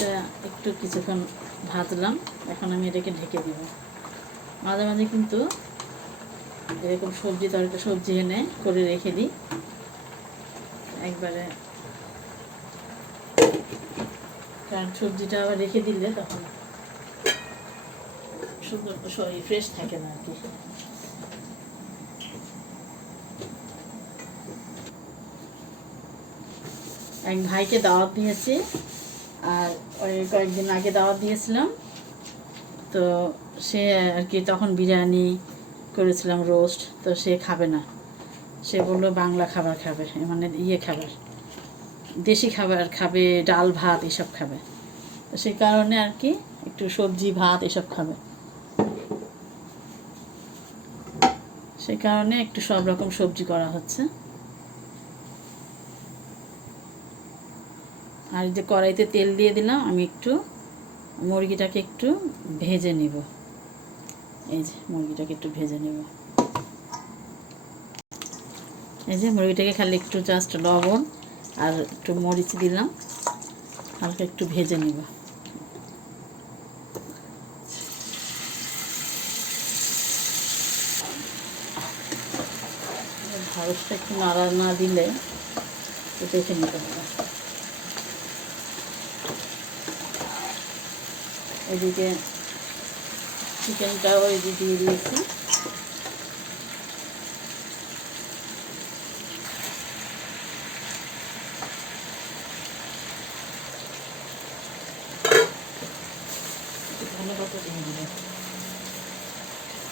এটা একটু কিছুক্ষণ ভাজলাম। এখন আমি এটাকে ঢেকে দিব। মাঝে মাঝে কিন্তু এরকম সবজি তরকারি সবজি এনে করে রেখে দিই। একবারে কারণ সবজিটা আবার রেখে দিলে তখন সুন্দর ফ্রেশ থাকে না আর কি। এক ভাইকে দাওয়াত দিয়েছি। আর ওই কয়েকদিন আগে দাওয়াত দিয়েছিলাম। তো সে আর কি তখন বিরিয়ানি করেছিলাম, রোস্ট। তো সে খাবে না। সে বলল, বাংলা খাবার খাবে মানে ইয়ে খাবার। দেশি খাবার খাবে, ডাল ভাত এসব খাবে। তো সেই কারণে আর কি একটু সবজি, ভাত এসব খাবে। সেই কারণে একটু সব রকম সবজি করা হচ্ছে। আর যে কড়াইতে তেল দিয়ে দিলাম, আমি একটু মুরগিটাকে একটু ভেজে নিব। এই যে মুরগিটাকে একটু ভেজে নেব। এই যে মুরগিটাকে খালি একটু জাস্ট লবণ আর একটু মরিচ দিলাম, হালকা একটু ভেজে নিব। ঢাউসটা একটু নাড়া না দিলে দেখে নিতে হবে। এদিকে চিকেনটাও যে দিয়ে দিয়েছি। ধনে পাতা দিয়ে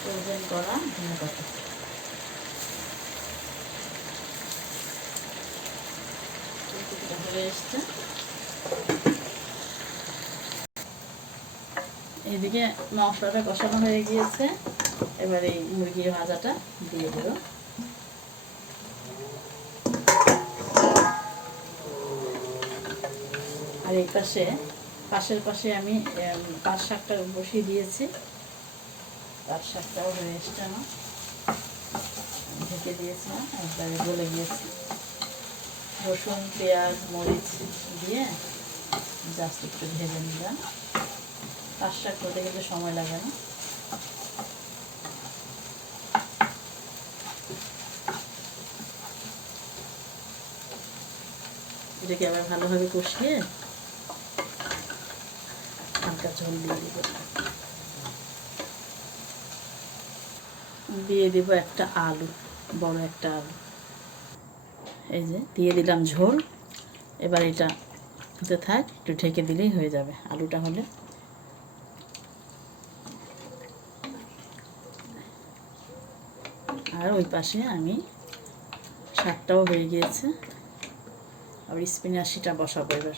ফ্রোজেন করা ধনে পাতা। হয়ে এসছে। এদিকে মশলাটা কষানো হয়ে গিয়েছে। এবার এই মুরগির ভাজাটা দিয়ে দেব। আর এই পাশে, পাশের পাশে আমি পাট শাকটা বসিয়ে দিয়েছি। পাট শাকটাও হয়ে এসছে আমার। ঢেকে দিয়েছিলাম, একবারে গলে গিয়েছি। রসুন, পেঁয়াজ, মরিচ দিয়ে জাস্ট একটু ভেজে নিলাম। পাঁচ শাক করতে কিন্তু সময় লাগে না। এটাকে আবার ভালোভাবে কষিয়ে হালকা ঝোল দিয়ে দিব? দিয়ে দেব একটা আলু, বড় একটা আলু। এই যে, দিয়ে দিলাম ঝোল। এবার এটা থাক, একটু ঢেকে দিলেই হয়ে যাবে। আলুটা হলে আর ওই পাশে আমি শাকটাও হয়ে গিয়েছে। আর স্পিনাশিটা বসাবো এবার।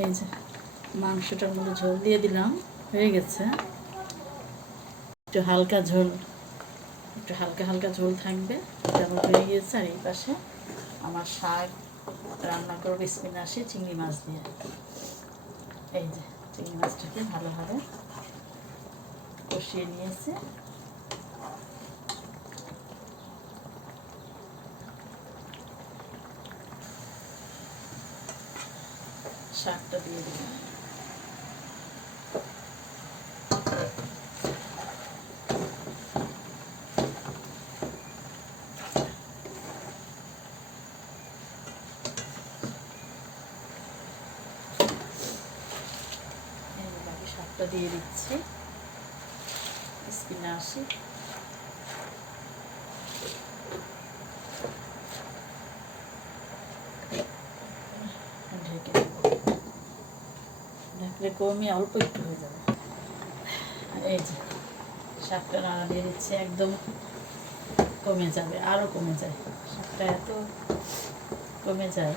এই যে, মাংসটার মধ্যে ঝোল দিয়ে দিলাম, হয়ে গেছে। একটু হালকা ঝোল, একটু হালকা হালকা ঝোল থাকবে, যেমন হয়ে গিয়েছে। আর এই পাশে আমার শাক, রান্না করব স্পিনাশি চিংড়ি মাছ দিয়ে। এই যে, চিংড়ি মাছটাকে ভালোভাবে কষিয়ে নিয়েছে শাকটা দিয়ে দিলাম দিয়ে দিচ্ছি স্পিনাশি ঢেকে ঢাকলে কমে অল্প একটু হয়ে যাবে এই যে শাকটা নাড়া দিয়ে দিচ্ছে একদম কমে যাবে আরও কমে যায় শাকটা এত কমে যায়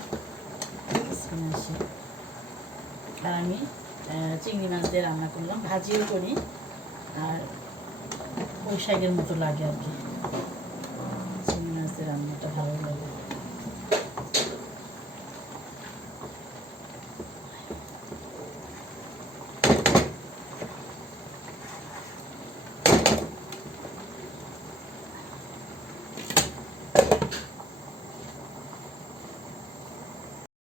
আর আমি চিংড়ি মাছ দিয়ে রান্না করলাম ভাজিও করি আর পুঁই শাকের মতো লাগে আর কি।